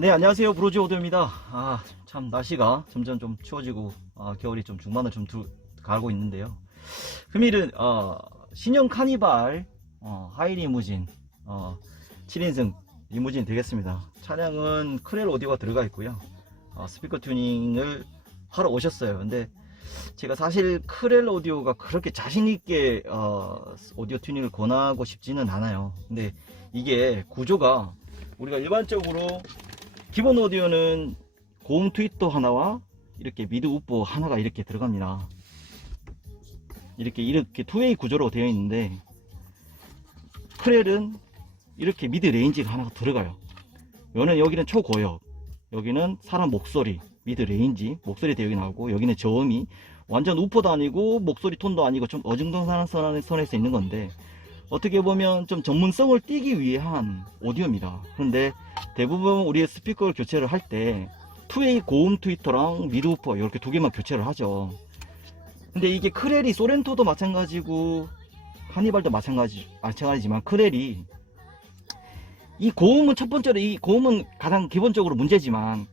네, 안녕하세요. 브로지 오드입니다. 참, 날씨가 점점 좀 추워지고, 겨울이 좀 중반을 좀 가고 있는데요. 금일은, 신형 카니발, 하이 리무진, 7인승 리무진 되겠습니다. 차량은 크렐 오디오가 들어가 있고요. 스피커 튜닝을 하러 오셨어요. 근데 제가 사실 크렐 오디오가 그렇게 자신있게, 오디오 튜닝을 권하고 싶지는 않아요. 근데 이게 구조가 우리가 일반적으로 기본 오디오는 고음 트위터 하나와 이렇게 미드 우퍼 하나가 이렇게 들어갑니다. 이렇게 투웨이 구조로 되어 있는데, 크렐은 이렇게 미드 레인지가 하나가 들어가요. 여기는 초고역, 여기는 사람 목소리, 미드 레인지 목소리 대역이 나오고, 여기는 저음이 완전 우퍼도 아니고 목소리 톤도 아니고 좀 어중동상한 선에서 있는 건데, 어떻게 보면 좀 전문성을 띄기 위한 오디오입니다. 그런데 대부분 우리 스피커를 교체를 할 때 투웨이 고음 트위터랑 미드 우퍼 이렇게 두 개만 교체를 하죠. 근데 이게 크렐이, 소렌토도 마찬가지고 카니발도 마찬가지지만, 크렐이 이 고음은 첫 번째로, 이 고음은 가장 기본적으로 문제지만,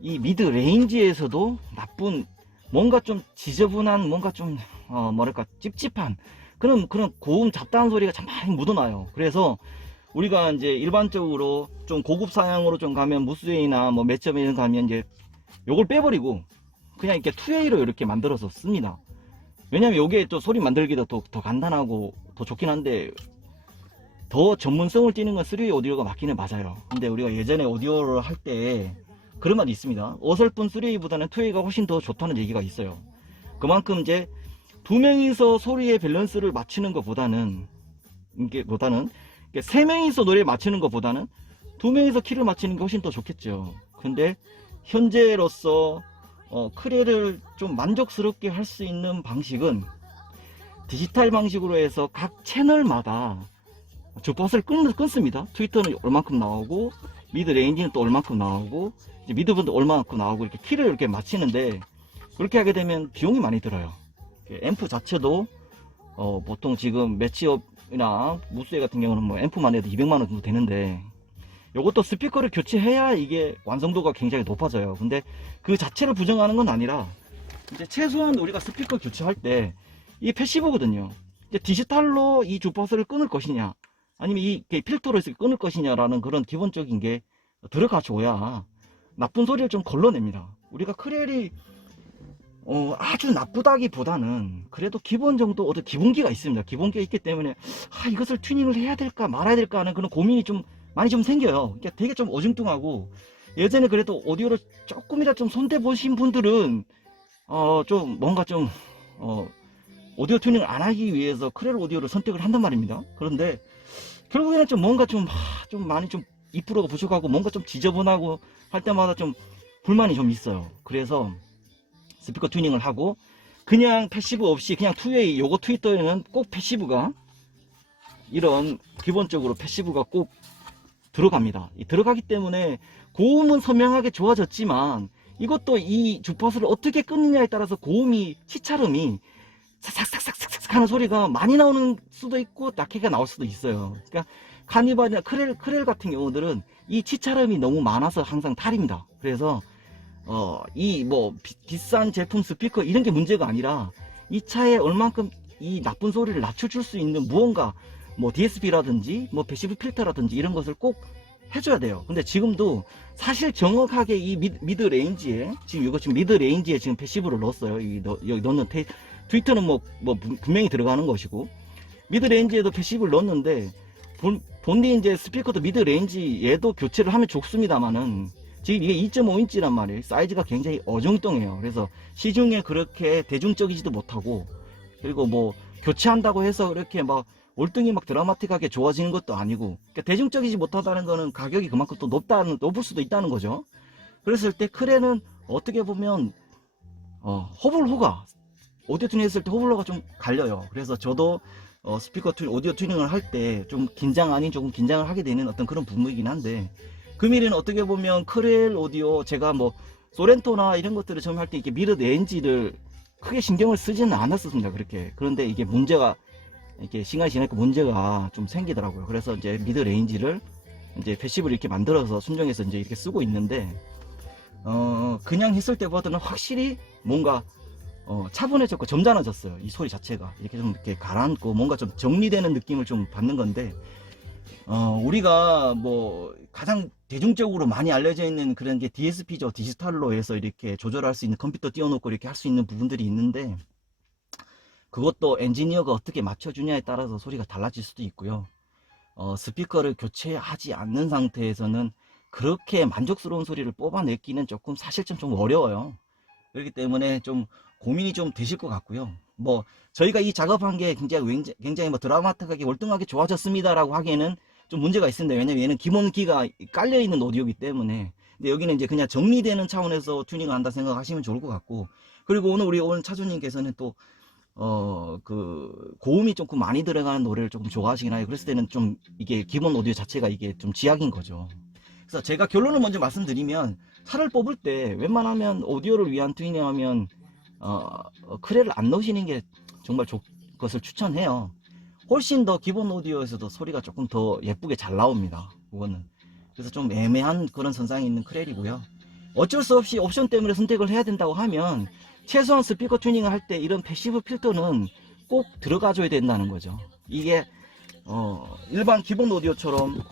이 미드 레인지에서도 나쁜, 뭔가 좀 지저분한, 뭔가 좀 뭐랄까 찝찝한 그런 고음 잡다한 소리가 참 많이 묻어나요. 그래서 우리가 이제 일반적으로 좀 고급 사양으로 좀 가면, 무스웨이나 뭐 매점에 이런 가면 이제 요걸 빼버리고 그냥 이렇게 투웨이로 이렇게 만들어서 씁니다. 왜냐면 요게 또 소리 만들기도 더 간단하고 더 좋긴 한데, 더 전문성을 띠는 건 3웨이 오디오가 맞기는 맞아요. 근데 우리가 예전에 오디오를 할 때 그런 말이 있습니다. 어설픈 3웨이보다는 투웨이가 훨씬 더 좋다는 얘기가 있어요. 그만큼 이제 두 명이서 소리의 밸런스를 맞추는 것보다는, 세 명이서 노래를 맞추는 것보다는 두 명이서 키를 맞추는 게 훨씬 더 좋겠죠. 근데 현재로서 크렐을 좀 만족스럽게 할 수 있는 방식은 디지털 방식으로 해서 각 채널마다 주파수를 끊습니다. 트위터는 얼만큼 나오고, 미드 레인지는 또 얼만큼 나오고, 이제 미드분도 얼만큼 나오고, 이렇게 키를 이렇게 맞추는데, 그렇게 하게 되면 비용이 많이 들어요. 앰프 자체도 보통 지금 매치업이나 무스웨이 같은 경우는 뭐 앰프만 해도 200만원 정도 되는데, 요것도 스피커를 교체해야 이게 완성도가 굉장히 높아져요. 근데 그 자체를 부정하는 건 아니라, 이제 최소한 우리가 스피커 교체할 때 이게 패시브거든요. 이제 디지털로 이 주파수를 끊을 것이냐, 아니면 이 필터로 해서 끊을 것이냐라는 그런 기본적인 게 들어가 줘야 나쁜 소리를 좀 걸러냅니다. 우리가 크렐이 아주 나쁘다기보다는 그래도 기본 정도 어떤 기본기가 있습니다. 기본기가 있기 때문에 이것을 튜닝을 해야 될까 말아야 될까 하는 그런 고민이 좀 많이 좀 생겨요. 그러니까 되게 좀 어중뚱하고, 예전에 그래도 오디오를 조금이라도 좀 손대 보신 분들은 좀 뭔가 좀 오디오 튜닝을 안 하기 위해서 크렐 오디오를 선택을 한단 말입니다. 그런데 결국에는 좀 뭔가 좀 많이 좀 2%가 부족하고, 뭔가 좀 지저분하고 할 때마다 좀 불만이 좀 있어요. 그래서 스피커 튜닝을 하고, 그냥 패시브 없이 그냥 투웨이, 요거 트위터에는 꼭 패시브가, 이런 기본적으로 패시브가 꼭 들어갑니다. 들어가기 때문에 고음은 선명하게 좋아졌지만, 이것도 이 주파수를 어떻게 끊느냐에 따라서 고음이, 치차름이 삭삭삭삭삭 하는 소리가 많이 나오는 수도 있고 낮게 나올 수도 있어요. 그러니까 카니발이나 크렐 같은 경우들은 이 치차름이 너무 많아서 항상 탈입니다. 그래서 이 뭐 비싼 제품 스피커 이런 게 문제가 아니라, 이 차에 얼만큼 이 나쁜 소리를 낮춰줄 수 있는 무언가, 뭐 DSP라든지 뭐 패시브 필터라든지 이런 것을 꼭 해줘야 돼요. 근데 지금도 사실 정확하게 이 미드 레인지에, 지금 미드 레인지에 지금 패시브를 넣었어요. 여기 넣는 트위터는 뭐 분명히 들어가는 것이고, 미드 레인지에도 패시브를 넣었는데, 본인 이제 스피커도 미드 레인지 얘도 교체를 하면 좋습니다만은, 지금 이게 2.5인치란 말이에요. 사이즈가 굉장히 어중뚱해요. 그래서 시중에 그렇게 대중적이지도 못하고, 그리고 뭐 교체한다고 해서 이렇게 막 월등히 막 드라마틱하게 좋아지는 것도 아니고, 그러니까 대중적이지 못하다는 거는 가격이 그만큼 또 높을 수도 있다는 거죠. 그랬을 때 크렐은 어떻게 보면 호불호가, 오디오 튜닝 했을 때 호불호가 좀 갈려요. 그래서 저도 스피커 오디오 튜닝을 할 때 좀 긴장 아닌 조금 긴장을 하게 되는 어떤 그런 부분이긴 한데, 금일은 어떻게 보면 크렐 오디오, 제가 뭐 소렌토나 이런 것들을 처음 할 때 이렇게 미드 레인지를 크게 신경을 쓰지는 않았습니다. 그렇게. 그런데 이게 문제가, 이렇게 시간이 지나니까 문제가 좀 생기더라고요. 그래서 이제 미드 레인지를 이제 패시브를 이렇게 만들어서 순정해서 이제 이렇게 쓰고 있는데, 그냥 했을 때보다는 확실히 뭔가 차분해졌고 점잖아졌어요. 이 소리 자체가 이렇게 좀 이렇게 가라앉고 뭔가 좀 정리되는 느낌을 좀 받는 건데, 우리가 뭐 가장 대중적으로 많이 알려져 있는 그런 게 DSP죠. 디지털로 해서 이렇게 조절할 수 있는, 컴퓨터 띄워놓고 이렇게 할 수 있는 부분들이 있는데, 그것도 엔지니어가 어떻게 맞춰주냐에 따라서 소리가 달라질 수도 있고요. 스피커를 교체하지 않는 상태에서는 그렇게 만족스러운 소리를 뽑아내기는 조금 사실 좀 어려워요. 그렇기 때문에 좀 고민이 좀 되실 것 같고요. 뭐 저희가 이 작업한 게 굉장히 뭐 드라마틱하게 월등하게 좋아졌습니다라고 하기에는 좀 문제가 있습니다. 왜냐면 얘는 기본 키가 깔려 있는 오디오이기 때문에. 근데 여기는 이제 그냥 정리되는 차원에서 튜닝을 한다 생각하시면 좋을 것 같고, 그리고 오늘 차주님께서는 또 그 고음이 조금 많이 들어가는 노래를 조금 좋아하시긴 해요. 그랬을 때는 좀 이게 기본 오디오 자체가 이게 좀 지약인 거죠. 그래서 제가 결론을 먼저 말씀드리면, 차를 뽑을 때 웬만하면 오디오를 위한 튜닝하면 크레를 안 넣으시는 게 정말 것을 추천해요. 훨씬 더 기본 오디오에서도 소리가 조금 더 예쁘게 잘 나옵니다. 그거는. 그래서 좀 애매한 그런 선상에 있는 크렐이고요. 어쩔 수 없이 옵션 때문에 선택을 해야 된다고 하면, 최소한 스피커 튜닝을 할 때 이런 패시브 필터는 꼭 들어가줘야 된다는 거죠. 이게 일반 기본 오디오처럼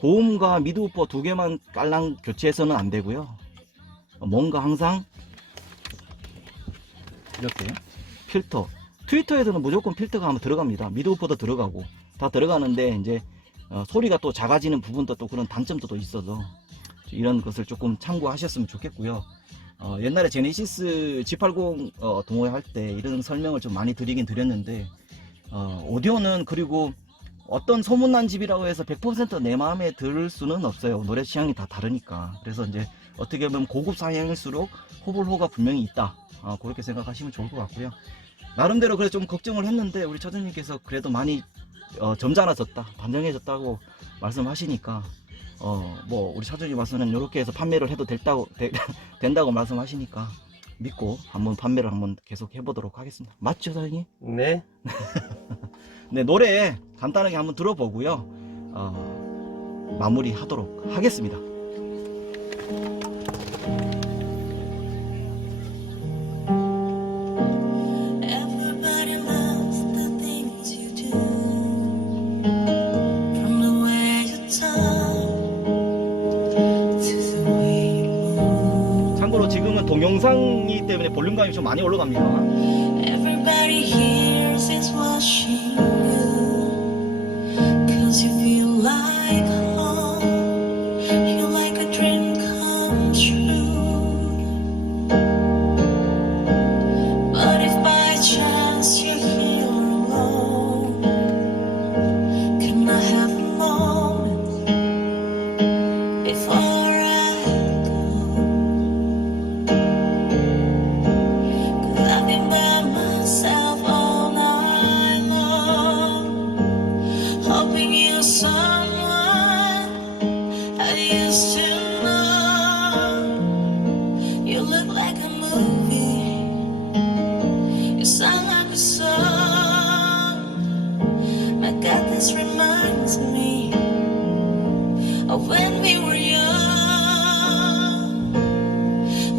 고음과 미드우퍼 두 개만 깔랑 교체해서는 안 되고요. 뭔가 항상 이렇게 필터, 트위터에서는 무조건 필터가 한번 들어갑니다. 미드우퍼도 들어가고 다 들어가는데, 이제 소리가 또 작아지는 부분도 또 그런 단점도 또 있어서 이런 것을 조금 참고하셨으면 좋겠고요. 옛날에 제네시스 G80 동호회 할 때 이런 설명을 좀 많이 드리긴 드렸는데, 오디오는 그리고 어떤 소문난 집이라고 해서 100% 내 마음에 들을 수는 없어요. 노래 취향이 다 다르니까. 그래서 이제 어떻게 보면 고급 사양일수록 호불호가 분명히 있다. 그렇게 생각하시면 좋을 것 같고요. 나름대로 그래서 좀 걱정을 했는데, 우리 차주님께서 그래도 많이 점잖아졌다, 단정해졌다고 말씀하시니까, 뭐 우리 차주님 와서는 이렇게 해서 판매를 해도 된다고 말씀하시니까 믿고 한번 판매를 한번 계속 해보도록 하겠습니다. 맞죠, 사장님? 네. 네, 노래 간단하게 한번 들어보고요. 마무리 하도록 하겠습니다. 참고로 지금은 동영상이기 때문에 볼륨감이 좀 많이 올라갑니다. Everybody hears is watching you, 'cause you feel like home, you're like a dream come true. But if by chance you're here alone, can I have a moment before I go? 'Cause I've been by myself all night long, hoping you're someone I used to know. You look like a movie, you sound like a song. My God, this reminds me of when we were young.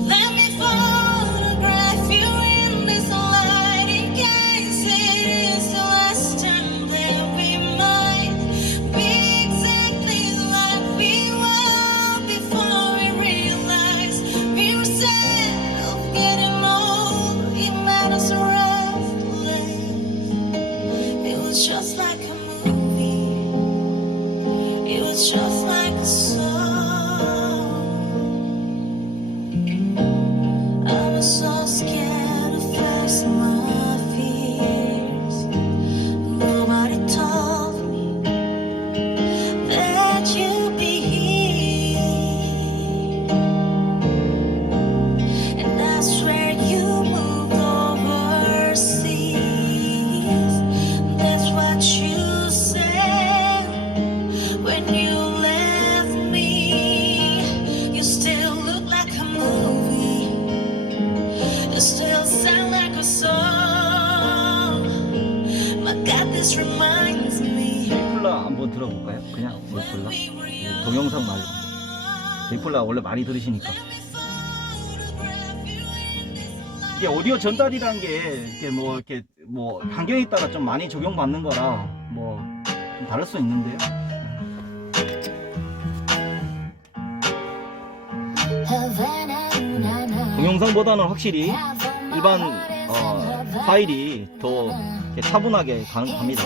Let me photograph you in this light, in case it is the last time that we might be exactly like we were before we realized we were sad of getting old. It made us restless. It was just like a movie, it was just like a song. I was so scared to face my fears. Nobody told me that you'd be here. And I swear you moved overseas. That's what you said when you left. 그냥 제이폴라 동영상 말고. 제이폴라 원래 많이 들으시니까. 이게 오디오 전달이라는 게 이렇게 뭐 환경에 따라 좀 많이 적용받는 거라 뭐 좀 다를 수 있는데요. 동영상보다는 확실히 일반 파일이 더 이렇게 차분하게 가능합니다.